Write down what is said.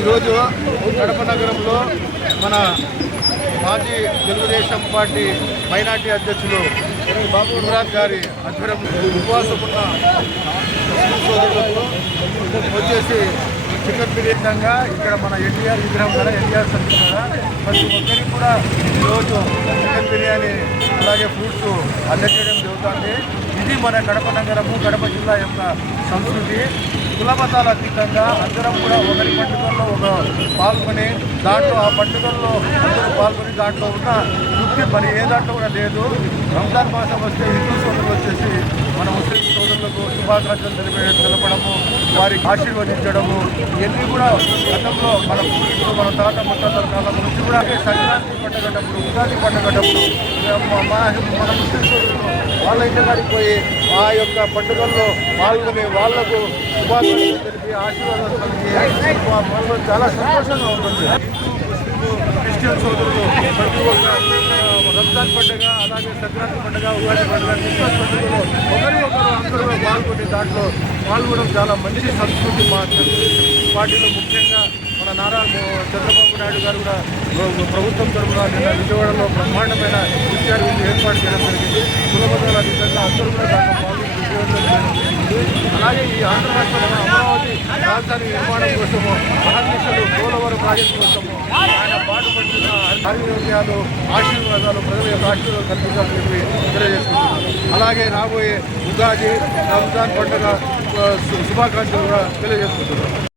ఈరోజు కడప నగరంలో మన మాజీ తెలుగుదేశం పార్టీ మైనార్టీ అధ్యక్షులు ఇమ్రాన్ గారి ఆధ్వర్యంలో ఉపవాసమున్న సోదరులకు వచ్చేసి చికెన్ బిర్యానీగా ఇక్కడ మన ఎన్టీఆర్ విగ్రహం కదా, ఎన్టీఆర్ సర్కిల్ కదా, ప్రతి ఒక్కరికి కూడా ఈరోజు చికెన్ బిర్యానీ అలాగే ఫ్రూట్స్ అందజేయడం జరుగుతుంది. ఇది మన కడప నగరము, కడప జిల్లా యొక్క సంస్కృతి. కుల మతాల అతీతంగా అందరం కూడా ఒకరి పండుగల్లో ఒక పాల్గొని దాంట్లో ఆ పండుగల్లో అందరూ పాల్గొని దాంట్లో ఉన్న వృత్తి మరి ఏ దాంట్లో కూడా లేదు. రంజాన్ మాసం వస్తే హిందూ సోదరులు వచ్చేసి మన ముస్లిం సోదరులకు శుభాకాంక్షలు తెలపడము, వారికి ఆశీర్వదించడము, ఇవన్నీ కూడా గతంలో మన పూర్వీకులు మన తాత ముత్తాతల కాలం నుంచి కూడా సంక్రాంతి పండుగటప్పుడు, ఉగాది పండుగటప్పుడు మన ముస్లిం సోదరులు వాళ్ళ ఇంటికాడికి పోయి ఆ యొక్క పండుగల్లో పాల్గొని వాళ్లకు శుభాకాంక్షలు తెలిపి ఆశీర్వాదాలు కలిగి చాలా సంతోషంగా ఉంటుంది. క్రిస్టియన్ సోదరులు ప్రతి ఒక్క రంజాన్ పండుగ, అలాగే సంక్రాంతి పండుగ, ఉగాది పండుగ, క్రిస్మస్ పండుగలో ఒకరు అందరూ పాల్గొని దాంట్లో పాల్గొనడం చాలా మంచి సంస్కృతి. మా పార్టీలో ముఖ్యంగా మన నారా చంద్రబాబు నాయుడు గారు కూడా ప్రభుత్వం తరఫున నిన్న విజయవాడలో బ్రహ్మాండమైన విద్యార్థి ఏర్పాటు చేయడం జరిగింది. కులబద్ధాల అతీతంగా అందరూ కూడా దాంట్లో పాల్గొని అలాగే ఈ ఆంధ్ర రాష్ట్రంలో అమరావతి రాజధాని నిర్మాణం కోసము మహానిషులు పోలవరం ప్రాజెక్టు కోసము ఆయన పాటుపడుతున్న ఆరోగ్యాలు ఆశీర్వాదాలు ప్రజల యొక్క ఆశీర్వాదాలు కల్పించాలని చెప్పి తెలియజేస్తున్నారు. అలాగే రాబోయే ఉగాది రంజాన్ పండుగ శుభాకాంక్షలు కూడా తెలియజేస్తున్నారు.